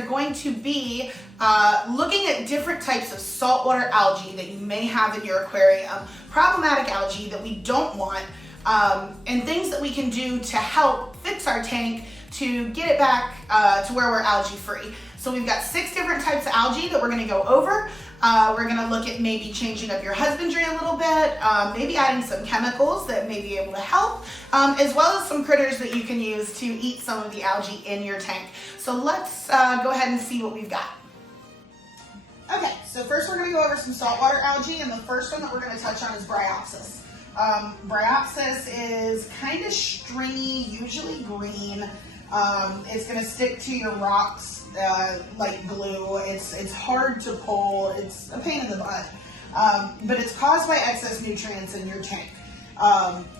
are going to be looking at different types of saltwater algae that you may have in your aquarium, problematic algae that we don't want, and things that we can do to help fix our tank to get it back to where we're algae free. So we've got 6 different types of algae that we're going to go over. We're going to look at maybe changing up your husbandry a little bit, maybe adding some chemicals that may be able to help, as well as some critters that you can use to eat some of the algae in your tank. So let's go ahead and see what we've got. Okay, so first we're going to go over some saltwater algae, and the first one that we're going to touch on is BRYOPSIS. BRYOPSIS is kind of stringy, usually green. It's going to stick to your rocks like glue. It's hard to pull. It's a pain in the butt. But it's caused by excess nutrients in your tank.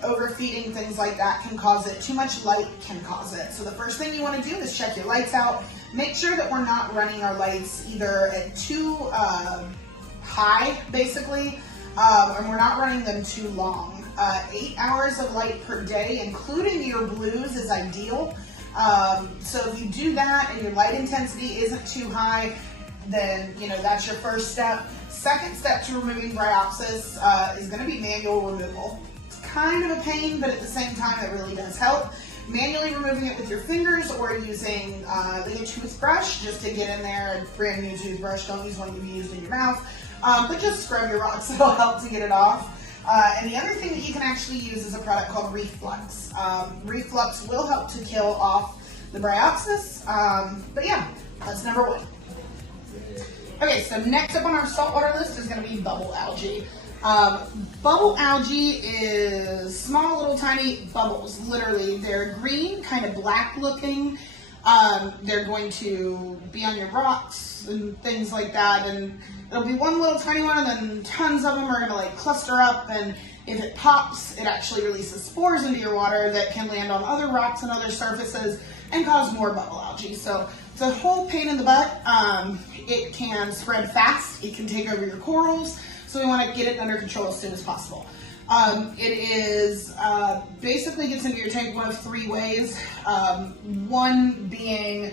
Overfeeding, things like that can cause it. Too much light can cause it. So the first thing you want to do is check your lights out. Make sure that we're not running our lights either at too high, basically, and we're not running them too long. 8 hours of light per day, including your blues, is ideal. So if you do that and your light intensity isn't too high, then that's your first step. Second step to removing BRYOPSIS is going to be manual removal. It's kind of a pain, but at the same time it really does help. Manually removing it with your fingers or using the toothbrush just to get in there. A brand new toothbrush, don't use one you've used in your mouth, but just scrub your rocks, it'll help to get it off. And the other thing that you can actually use is a product called Reflux. Reflux will help to kill off the BRYOPSIS, but yeah, that's number 1. Okay, so next up on our saltwater list is going to be bubble algae. Bubble algae is small little tiny bubbles, literally. They're green, kind of black looking. They're going to be on your rocks and things like that, and it'll be one little tiny one, and then tons of them are going to like cluster up, and if it pops, it actually releases spores into your water that can land on other rocks and other surfaces and cause more bubble algae. So it's a whole pain in the butt. It can spread fast. It can take over your corals, so we want to get it under control as soon as possible. It is basically gets into your tank one of 3 ways. One being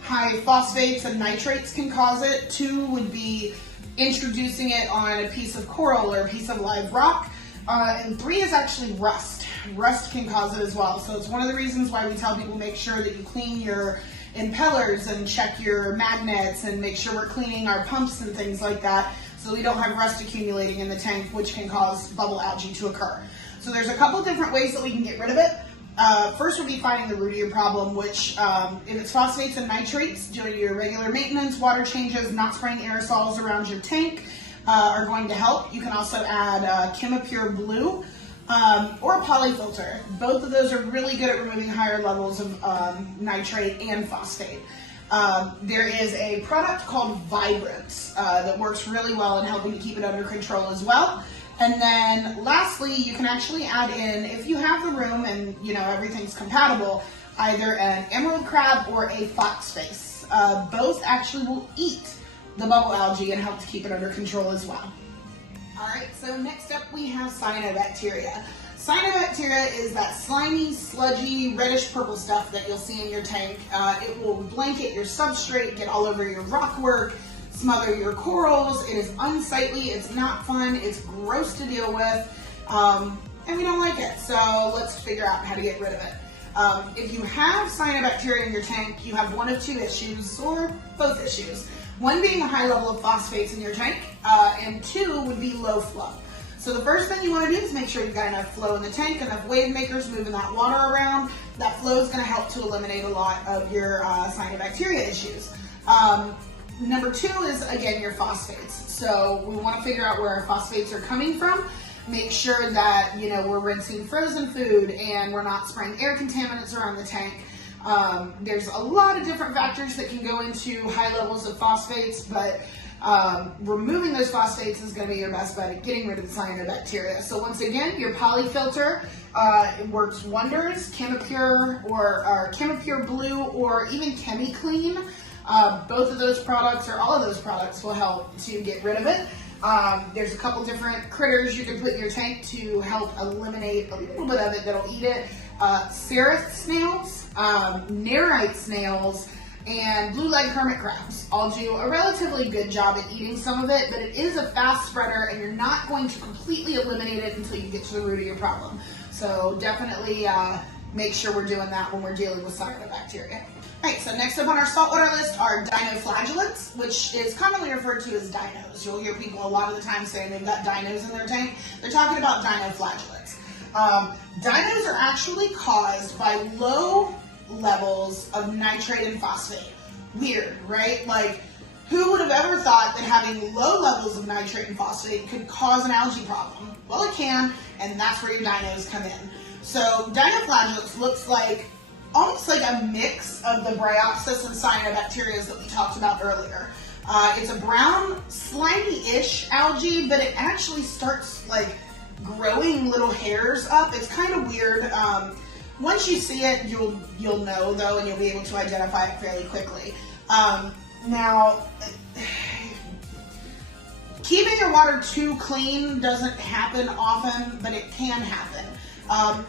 high phosphates and nitrates can cause it. 2 would be introducing it on a piece of coral or a piece of live rock. And 3 is actually rust. Rust can cause it as well. So it's one of the reasons why we tell people make sure that you clean your impellers and check your magnets and make sure we're cleaning our pumps and things like that, so we don't have rust accumulating in the tank, which can cause bubble algae to occur. So there's a couple different ways that we can get rid of it. First would be finding the root of your problem, which if it's phosphates and nitrates, doing your regular maintenance, water changes, not spraying aerosols around your tank are going to help. You can also add ChemiPure Blue or a polyfilter. Both of those are really good at removing higher levels of nitrate and phosphate. There is a product called Vibrance that works really well in helping to keep it under control as well. And then lastly, you can actually add in, if you have the room and everything's compatible, either an emerald crab or a foxface. Both actually will eat the bubble algae and help to keep it under control as well. Alright, so next up we have CYANOBACTERIA. CYANOBACTERIA is that slimy, sludgy, reddish purple stuff that you'll see in your tank. It will blanket your substrate, get all over your rockwork, smother your corals. It is unsightly, it's not fun, it's gross to deal with, and we don't like it. So let's figure out how to get rid of it. If you have cyanobacteria in your tank, you have one of 2 issues, or both issues. One being a high level of phosphates in your tank, and 2 would be low flow. So the first thing you want to do is make sure you've got enough flow in the tank, enough wave makers moving that water around. That flow is going to help to eliminate a lot of your cyanobacteria issues. Number 2 is, again, your phosphates. So we want to figure out where our phosphates are coming from. Make sure that, we're rinsing frozen food and we're not spraying air contaminants around the tank. There's a lot of different factors that can go into high levels of phosphates, but removing those phosphates is going to be your best bet at getting rid of the cyanobacteria. So once again, your polyfilter it works wonders. ChemiPure or ChemiPure Blue or even ChemiClean. Both of those products, or all of those products, will help to get rid of it. There's a couple different critters you can put in your tank to help eliminate a little bit of it that'll eat it. Seraph snails, Nerite snails, and blue-legged hermit crabs all do a relatively good job at eating some of it, but it is a fast spreader and you're not going to completely eliminate it until you get to the root of your problem. So definitely make sure we're doing that when we're dealing with cyanobacteria. All right, so next up on our saltwater list are dinoflagellates, which is commonly referred to as dinos. You'll hear people a lot of the time saying they've got dinos in their tank. They're talking about dinoflagellates. Dinos are actually caused by low levels of nitrate and phosphate. Weird, right? Like, who would have ever thought that having low levels of nitrate and phosphate could cause an algae problem? Well, it can, and that's where your dinos come in. So dinoflagellates looks like almost like a mix of the BRYOPSIS and CYANOBACTERIA that we talked about earlier. It's a brown, slimy-ish algae, but it actually starts like growing little hairs up. It's kind of weird. Once you see it, you'll know though, and you'll be able to identify it fairly quickly. Now, keeping your water too clean doesn't happen often, but it can happen.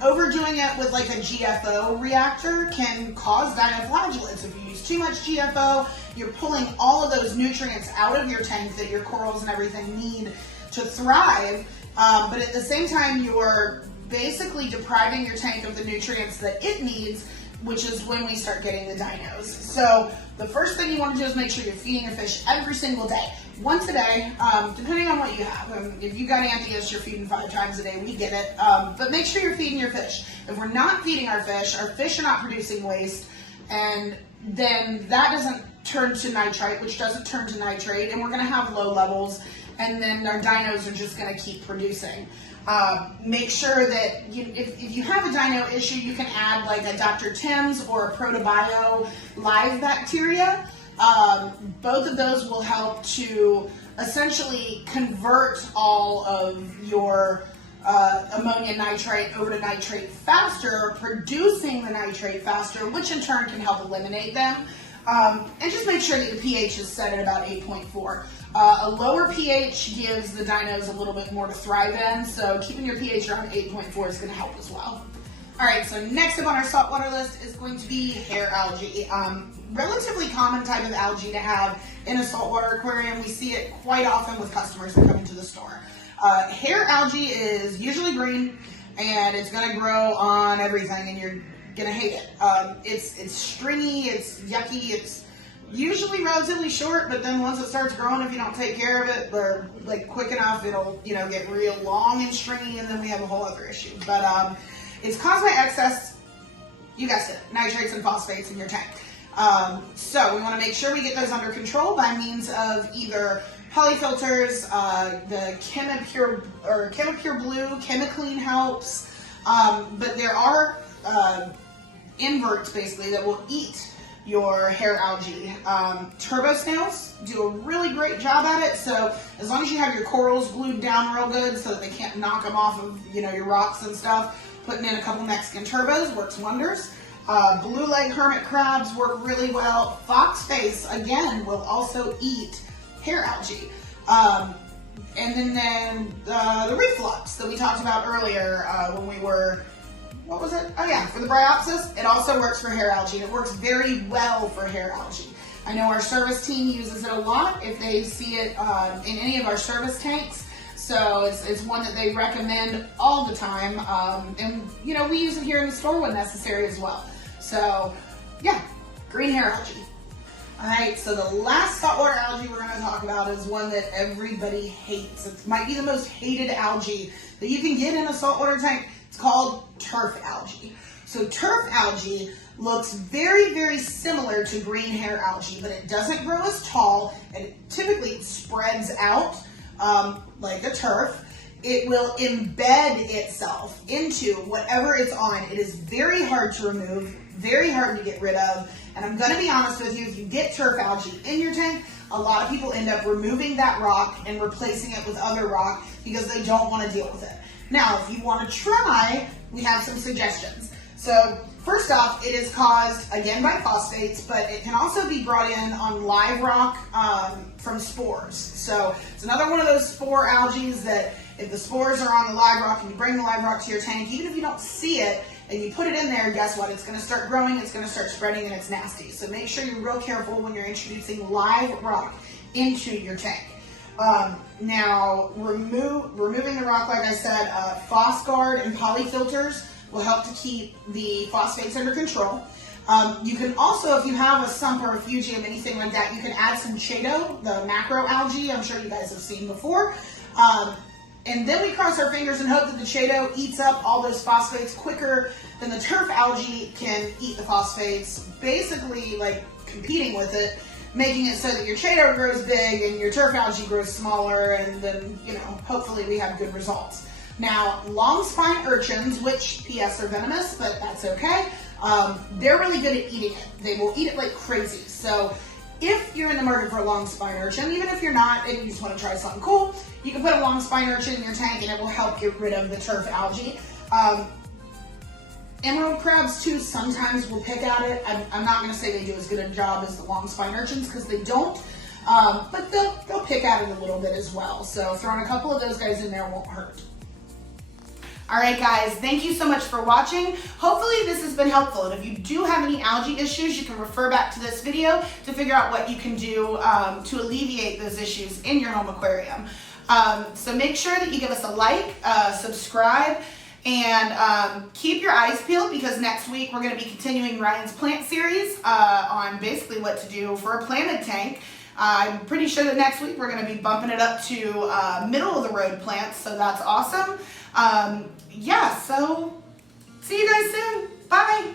Overdoing it with like a GFO reactor can cause dinoflagellates. If you use too much GFO, you're pulling all of those nutrients out of your tank that your corals and everything need to thrive, but at the same time, you're basically depriving your tank of the nutrients that it needs, which is when we start getting the dinos. So the first thing you want to do is make sure you're feeding your fish every single day. Once a day, depending on what you have. If you got Anthias, you're feeding 5 times a day, we get it. But make sure you're feeding your fish. If we're not feeding our fish are not producing waste, and then that doesn't turn to nitrite, which doesn't turn to nitrate, and we're gonna have low levels, and then our dinos are just gonna keep producing. Make sure that if you have a dino issue, you can add like a Dr. Tim's or a ProtoBio live bacteria. Both of those will help to essentially convert all of your ammonia nitrate over to nitrate faster, producing the nitrate faster, which in turn can help eliminate them. And just make sure that your pH is set at about 8.4. A lower pH gives the dinos a little bit more to thrive in, so keeping your pH around 8.4 is going to help as well. All right, so next up on our saltwater list is going to be hair algae. Relatively common type of algae to have in a saltwater aquarium. We see it quite often with customers that come into the store. Hair algae is usually green, and it's going to grow on everything, and you're going to hate it. It's stringy, it's yucky, it's usually relatively short, but then once it starts growing, if you don't take care of it or like quick enough, it'll get real long and stringy, and then we have a whole other issue. But it's caused by excess, you guessed it, nitrates and phosphates in your tank. So we want to make sure we get those under control by means of either polyfilters, the ChemiPure Blue, ChemiClean helps, but there are inverts basically that will eat your hair algae. Turbo snails do a really great job at it, so as long as you have your corals glued down real good so that they can't knock them off of your rocks and stuff, putting in a couple Mexican turbos works wonders. Blue-legged hermit crabs work really well. Foxface, again, will also eat hair algae. And then the reflux that we talked about earlier when we were, what was it? Oh yeah, for the BRYOPSIS, it also works for hair algae. It works very well for hair algae. I know our service team uses it a lot if they see it in any of our service tanks. So it's one that they recommend all the time. And we use it here in the store when necessary as well. So yeah, green hair algae. All right, so the last saltwater algae we're going to talk about is one that everybody hates. It might be the most hated algae that you can get in a saltwater tank. It's called turf algae. So turf algae looks very, very similar to green hair algae, but it doesn't grow as tall, and typically it spreads out like a turf. It will embed itself into whatever it's on. It is very hard to remove, very hard to get rid of. And I'm going to be honest with you, if you get turf algae in your tank, a lot of people end up removing that rock and replacing it with other rock because they don't want to deal with it. Now, if you want to try, we have some suggestions. So first off, it is caused, again, by phosphates, but it can also be brought in on live rock from spores. So it's another one of those spore algae that if the spores are on the live rock and you bring the live rock to your tank, even if you don't see it, and you put it in there, guess what? It's gonna start growing, it's gonna start spreading, and it's nasty. So make sure you're real careful when you're introducing live rock into your tank. Now, removing the rock, like I said, PhosGuard and polyfilters will help to keep the phosphates under control. You can also, if you have a sump or a refugium, anything like that, you can add some Chaeto, the macro algae, I'm sure you guys have seen before. And then we cross our fingers and hope that the Chaeto eats up all those phosphates quicker than the turf algae can eat the phosphates, basically like competing with it, making it so that your Chaeto grows big and your turf algae grows smaller, and then, you know, hopefully we have good results. Now, long spine urchins, which PS are venomous, but that's okay, they're really good at eating it. They will eat it like crazy. So if you're in the market for a long spine urchin, even if you're not and you just want to try something cool, you can put a long spine urchin in your tank and it will help get rid of the turf algae. Emerald crabs too sometimes will pick at it. I'm not going to say they do as good a job as the long spine urchins because they don't, but they'll pick at it a little bit as well. So throwing a couple of those guys in there won't hurt. All right, guys, thank you so much for watching. Hopefully this has been helpful. And if you do have any algae issues, you can refer back to this video to figure out what you can do to alleviate those issues in your home aquarium. So make sure that you give us a like, subscribe, and keep your eyes peeled because next week we're going to be continuing Ryan's plant series on basically what to do for a planted tank. I'm pretty sure that next week we're going to be bumping it up to middle of the road plants, so that's awesome. Yeah, so see you guys soon. Bye.